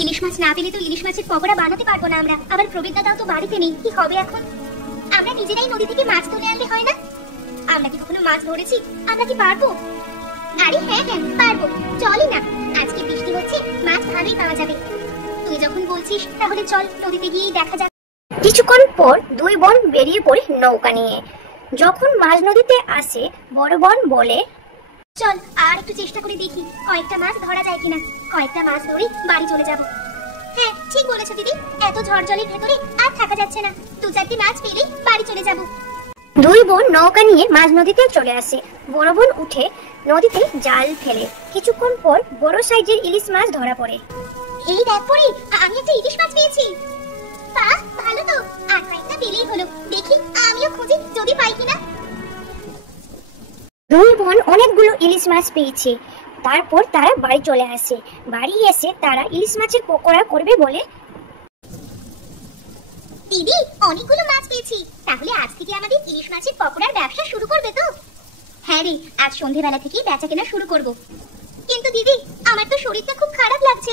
ইলিশ মাছ না পেলে তো ইলিশ মাছের পকোড়া বানাতে পারবো না আমরা। আবার প্রবীর দাদাও তো বাড়িতে নেই, কি হবে এখন? আমরা নিজেরাই নদী থেকে মাছ তুলে আনলে হয় না? আমরা কি কখনো মাছ ধরেছি? আমরা কি পারবো? আরে হ্যাঁ হ্যাঁ পারবো, চলই না। আজকে বৃষ্টি হচ্ছে, মাছ ভালোই পাওয়া যাবে। তুই যখন বলছিস তাহলে চল, নদীতে গিয়ে দেখা যাক। কিছুক্ষণ পর দুই বোন বেরিয়ে পড়ে নৌকা নিয়ে। যখন মাঝ নদীতে আসে, বড় বোন বলে, চল আর একটু চেষ্টা করে দেখি কয়েকটা মাছ ধরা যায় কিনা। কয়েকটা মাছ ধরে বাড়ি চলে যাব। হ্যাঁ ঠিক বলেছো দিদি, এত ঝড় জলের ভেতরে আর থাকা যাচ্ছে না। দু চারটি মাছ পেলেই বাড়ি চলে যাব। দুই বোন নৌকা নিয়ে মাঝ নদীতে চলে আসে। বড় বোন উঠে নদীতে জাল ফেলে। কিছুক্ষণ পর বড় সাইজের ইলিশ মাছ ধরা পড়ে। এই দেখ পরি, আমি একটা ইলিশ মাছ পেয়েছি। বাহ ভালো তো, আর কয়েকটা পেলেই হলো। দেখি আমিও খুঁজি যদি পাই কিনা। দুই বোন অনেকগুলো ইলিশ মাছ পেয়েছে। তারপর তারা বাড়ি চলে আসে। বাড়ি এসে তারা ইলিশ মাছের পকোড়া করবে বলে, দিদি অনেকগুলো মাছ পেয়েছি, তাহলে আজ থেকে আমাদের ইলিশ মাছের পকোড়ার ব্যবসা শুরু করবে তো? হ্যাঁ রে, আজ সন্ধ্যেবেলা থেকেই বেচা কেনা শুরু করব। কিন্তু দিদি আমার তো শরীরটা খুব খারাপ লাগছে।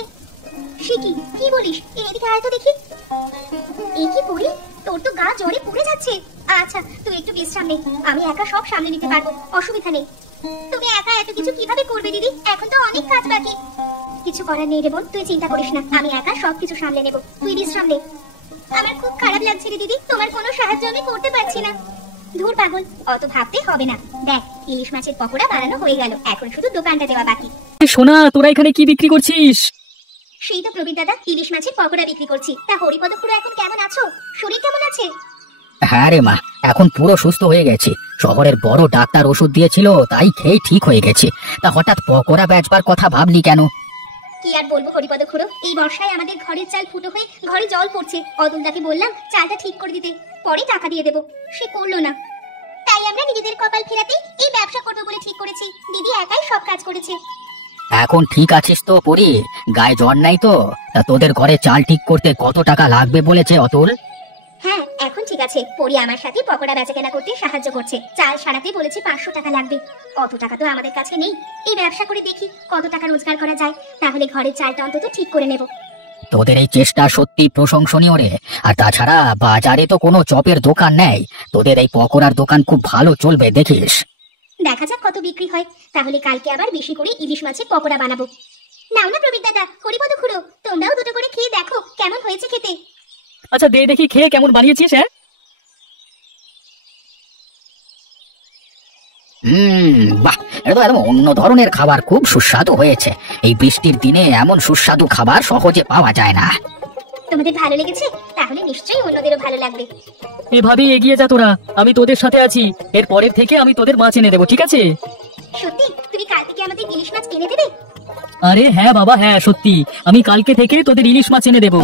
সে কি বলিস? এদিকে আয় তো দেখি। এ কি পরি, তোর তো গা জ্বরে পুড়ে যাচ্ছে। আচ্ছা তুই একটু বিশ্রাম নে, আমি একা সব সামলে নিতে পারবো, অসুবিধা নেই। তুমি একা এত কিছু কিভাবে করবে দিদি? এখন তো অনেক কাজ বাকি। কিছু করার নেই রে বোন, তুই চিন্তা করিস না, আমি একা সবকিছু সামলে নেব। তুই বিশ্রাম নে। আমার খুব খারাপ লাগছে রে দিদি, তোমার কোনো সাহায্য আমি করতে পারছি না। ধুর পাগল, অত ভাবতে হবে না। দেখ ইলিশ মাছের পকোড়া বানানো হয়ে গেল, এখন শুধু দোকানটা দেওয়া বাকি। সোনা, তোরা এখানে কি বিক্রি করছিস? সেই তো প্রবীর দাদা, ইলিশ মাছের পকোড়া বিক্রি করছি। তা হরিপদ খুড়ো এখন কেমন আছো? শরীর কেমন আছে? হ্যাঁ রে মা, এখন পুরো সুস্থ হয়ে গেছি। শহরের বড় ডাক্তার ওষুধ দিয়েছিল, তাই খেয়ে ঠিক হয়ে গেছে। তা হঠাৎ পকোড়া বেচবার কথা ভাবলি কেন? কি আর বলবো হরিপদ খুড়ো, এই বর্ষায় আমাদের ঘরের চাল ফুটো হয়ে ঘরে জল পড়ছে। অতুলদাকে বললাম চালটা ঠিক করে দিতে, পরে টাকা দিয়ে দেবো। সে করলো না। তাই আমরা নিজেদের কপাল ফেরাতে এই ব্যবসা করবো বলে ঠিক করেছি। দিদি একাই সব কাজ করেছে। এখন ঠিক আছিস তো পরি? গায়ে জ্বর নাই তো? তা তোদের ঘরে চাল ঠিক করতে কত টাকা লাগবে বলেছে অতুল? হ্যাঁ এখন ঠিক আছে, পরি আমার সাথে পকোড়া বেচাকেনা করতে সাহায্য করছে। চাল সারাতে বলেছে 500 টাকা লাগবে। অত টাকা তো আমাদের কাছে নেই। এই ব্যবসা করে দেখি কত টাকা রোজগার করা যায়, তাহলে ঘরের চালটা অন্তত ঠিক করে নেব। তোদের এই চেষ্টা সত্যি প্রশংসনীয় রে। আর তাছাড়া বাজারে তো কোনো চপের দোকান নেই, তোদের এই পকোড়ার দোকান খুব ভালো চলবে দেখিস। দেখা যাক কত বিক্রি হয়, তাহলে কালকে আবার বেশি করে ইলিশ মাছের পকোড়া বানাবো। নাও না প্রবীর দাদা, হরিপদ খুড়ো, তোমরাও দুটো করে খেয়ে দেখো কেমন হয়েছে খেতে। আচ্ছা দে দেখি খেয়ে কেমন বানিয়েছিস। হ্যাঁ বাহ, এটা তো একদম অন্য ধরনের খাবার, খুব সুস্বাদু হয়েছে। এই বৃষ্টির দিনে এমন সুস্বাদু খাবার সহজে পাওয়া যায় না। তোমাদের ভালো লেগেছে? তাহলে নিশ্চয়ই অন্যদেরও ভালো লাগবে। এভাবেই এগিয়ে যা তোরা, আমি তোদের সাথে আছি। এর পরের থেকে আমি তোদের মাছ এনে দেবো, ঠিক আছে? সত্যি তুমি কাল থেকে আমাদের ইলিশ মাছ এনে দেবে? আরে হ্যাঁ বাবা, হ্যাঁ সত্যি, আমি কালকে থেকে তোদের ইলিশ মাছ এনে দেবো।